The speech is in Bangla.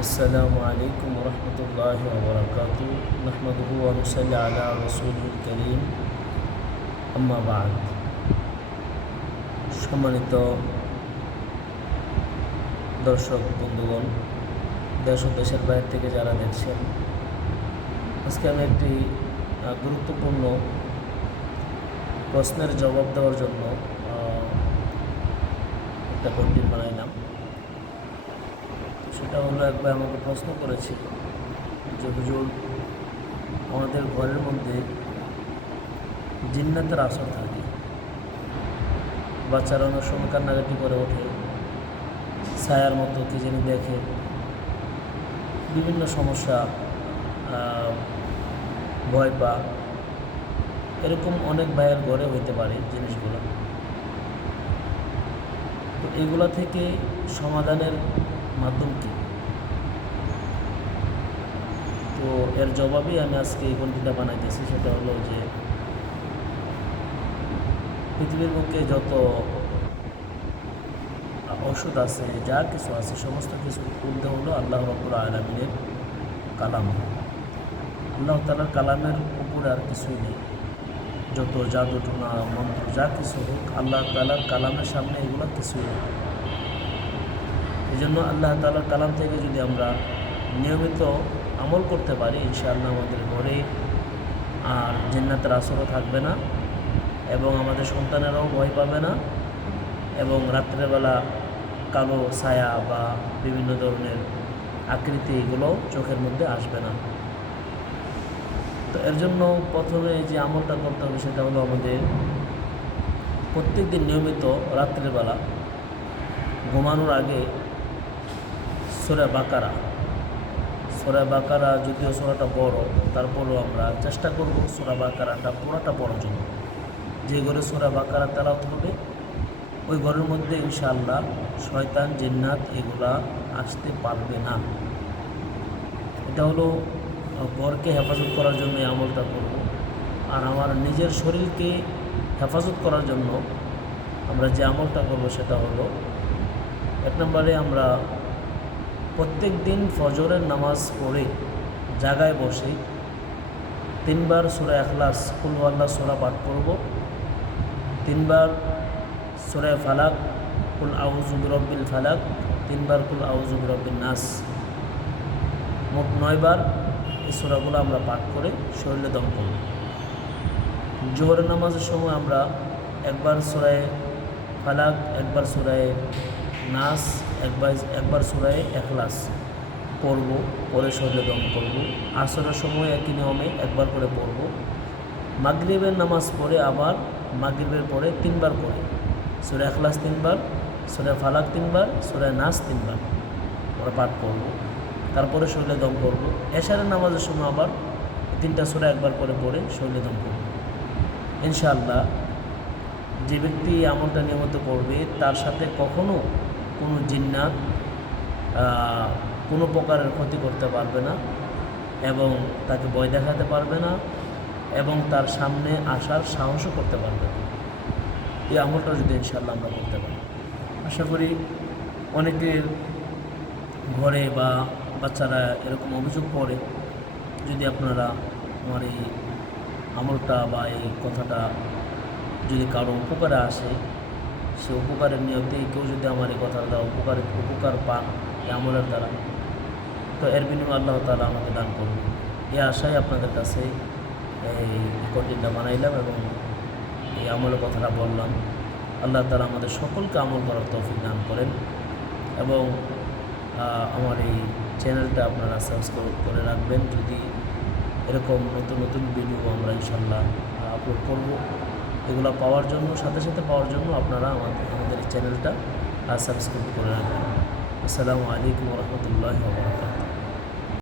السلام عليكم ورحمة الله وبركاته نحمده ونصلي على رسوله الكريم أما بعد সম্মানিত দর্শক বন্ধুগণ, দেশ ও দেশের বাইরে থেকে যারা দেখছেন, আজকে আমি একটি গুরুত্বপূর্ণ প্রশ্নের জবাব দেওয়ার জন্য একটা কন্টেন্ট বানাইলাম। সেটা হলো, একবার আমাকে প্রশ্ন করেছে যে হুজুর, আমাদের ঘরের মধ্যে জিন্নাতের আসর থাকে, বাচ্চারা অনেক সময় কান্নাকাটি করে ওঠে, ছায়ার মতো কি জানি দেখে, বিভিন্ন সমস্যা, ভয় পা, এরকম অনেক ভাইয়ের ঘরে হইতে পারে জিনিসগুলো। তো এগুলা থেকে সমাধানের মাধ্যম কী? তো এর জবাবেই আমি আজকে এই কন্টেন্টটা বানাইতেছি। সেটা হলো যে পৃথিবীর বুকে যত ওষুধ আছে, যা কিছু আছে, সমস্ত কিছু উল্টে হলো আল্লাহ রাব্বুল আলামিনের কালাম। আল্লাহ তাআলার কালামের উপরে আর কিছুই নেই। যত জাদুটোনা মন্ত্র যা কিছু হোক, আল্লাহ তাআলার কালামের সামনে এগুলো কিছুই নেই। এই জন্য আল্লাহ তাআলার কালাম থেকে যদি আমরা নিয়মিত আমল করতে পারি, ইনশাআল্লাহ আমাদের ঘরে আর জিন্নাতের আসরও থাকবে না, এবং আমাদের সন্তানেরাও ভয় পাবে না, এবং রাত্রেবেলা কালো ছায়া বা বিভিন্ন ধরনের আকৃতি এগুলো চোখের মধ্যে আসবে না। তো এর জন্য প্রথমে যে আমলটা করতে হবে সেটা হলো, আমাদের প্রত্যেক দিন নিয়মিত রাত্রেবেলা ঘুমানোর আগে সূরা বাকারা, যদিও সূরাটা বড়, তারপরেও আমরা চেষ্টা করব সূরা বাকারাটা পুরোটা পড়ার জন্য। যে ঘরে সূরা বাকারা তেলাওয়াত হবে, ওই ঘরের মধ্যে ইনশাআল্লাহ শয়তান জিন্নাত এগুলা আসতে পারবে না। এটা হলো ঘরকে হেফাজত করার জন্য এই আমলটা করব। আর আমার নিজের শরীরকে হেফাজত করার জন্য আমরা যে আমলটা করব সেটা হলো, এক নম্বরে আমরা প্রত্যেক দিন ফজরের নামাজ পড়ে জায়গায় বসে 3 বার সূরা ইখলাস, কুল হুয়াল্লাহ সূরা পাঠ করব, 3 বার সূরা ফালাক, কুল আউযু বিরাব্বিল ফালাক, 3 বার কুল আউযু বিরাব্বিন নাস, মোট 9 বার এই সূরাগুলো আমরা পাঠ করে শরীরে দম করব। জোহরের নামাজের সময় আমরা একবার সূরা ফালাক, একবার সূরা নাস, একবার সূরা ইখলাস পড়ব, পরে শরীরে দম করব। আসরের সময় একই নিয়মে একবার করে পড়ব। মাগরিবের নামাজ পড়ে আবার মাগরিবের পরে 3 বার করে সূরা ইখলাস 3 বার, সূরা ফালাক 3 বার, সূরা নাস 3 বার আমরা পাঠ করব। তারপরে শরীরে দম করব। এশারের নামাজের সময় আবার 3টা সূরা একবার করে পড়ে শরীরে দম করব। ইনশাআল্লাহ যে ব্যক্তি আমলটা নিয়মিত করবে, তার সাথে কখনো কোনো জিন্নাত কোনো প্রকারের ক্ষতি করতে পারবে না, এবং তাকে ভয় দেখাতে পারবে না, এবং তার সামনে আসার সাহসও করতে পারবে না। এই আমলটা যদি ইনশাআল্লাহ আমরা করতে পারি, আশা করি অনেকের ঘরে বা বাচ্চারা এরকম অভিযোগ করে। যদি আপনারা আমার এই আমলটা বা এই কথাটা যদি কারো উপকারে আসে, সে উপকারের নিয়তেই কেউ যদি আমার এই কথাটা উপকার পান এই আমলের দ্বারা, তো এর বিনিময়ে আল্লাহ তাআলা আমাকে দান করবেন। এই আশায় আপনাদের কাছে এই কন্টেন্টটা বানাইলাম এবং এই আমলের কথাটা বললাম। আল্লাহ তাআলা আমাদের সকলকে আমল করার তৌফিক দান করেন, এবং আমার এই চ্যানেলটা আপনারা সাবস্ক্রাইব করে রাখবেন। যদি এরকম নতুন নতুন ভিডিও আমরা ইনশাআল্লাহ আপলোড করব, এগুলো পাওয়ার জন্য, সাথে সাথে পাওয়ার জন্য আপনারা আমাদের এই চ্যানেলটা সাবস্ক্রাইব করে রাখবেন। আসসালামু আলাইকুম ওয়া রাহমাতুল্লাহি ওয়া বারাকাতুহু।